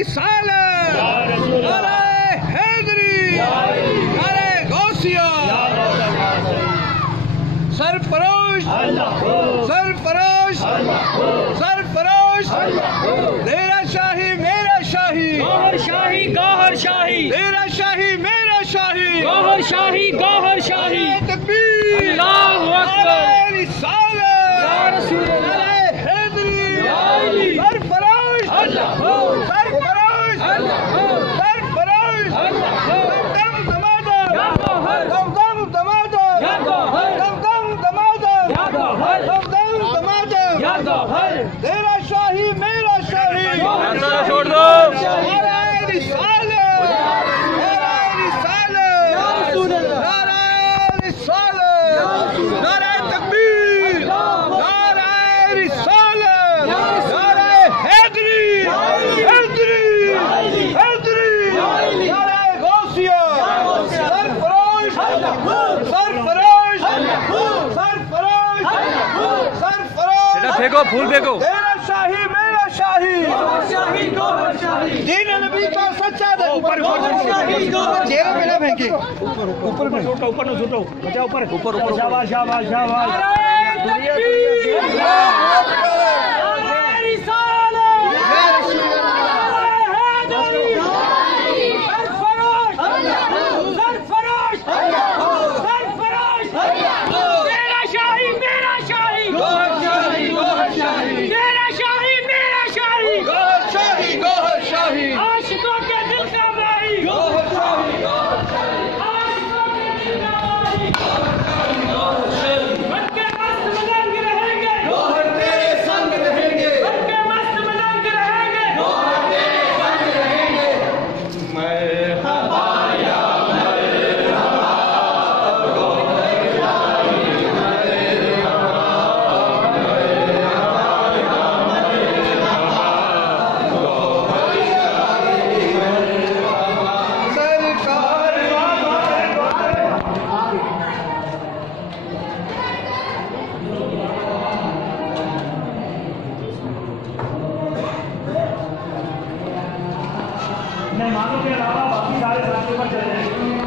रिसालत, नारे हैदरी, नारे गौसिया, सरफरोश, सरफरोश, सरफरोश, तेरा शाही मेरा शाही, गौहर शाही गौहर शाही, तेरा शाही मेरा शाही, गौहर शाही गौहर शाही, तकबीर, अल्लाहु अकबर, रिसालत, या रसूल अल्लाह, नारे हैदरी, या अली, सरफरोश, अल्लाह, सरफरोश, सरफरोश, दम दमादम, या गौहर, दम दमादम, या गौहर, दम दमादम, या गौहर, दम दमादम, या गौहर, तेरा शाही मेरा शाही, छोड़ दो, नारे रिसालत, नारे रिसालत, नारे रिसालत, नारे तकबीर, नारे रिसालत, नारे हैदरी, हैदरी, हैदरी, नारे गौसिया, सरफरोश, सरफरोश, सरफरोश, सरफरोश, फेंको फूल फेंको, तेरा शाही मेरा शाही, शाही गौहर शाही, दीन नबी का सच्चा ऊपर चेहरा पहले फेंके ऊपर ऊपर में झूठो ऊपर न झूठो बचा ऊपर ऊपर ऊपर शाबाश शाबाश शाबाश मेहमानों के अलावा बाकी सारे रास्ते पर चले जाएंगे।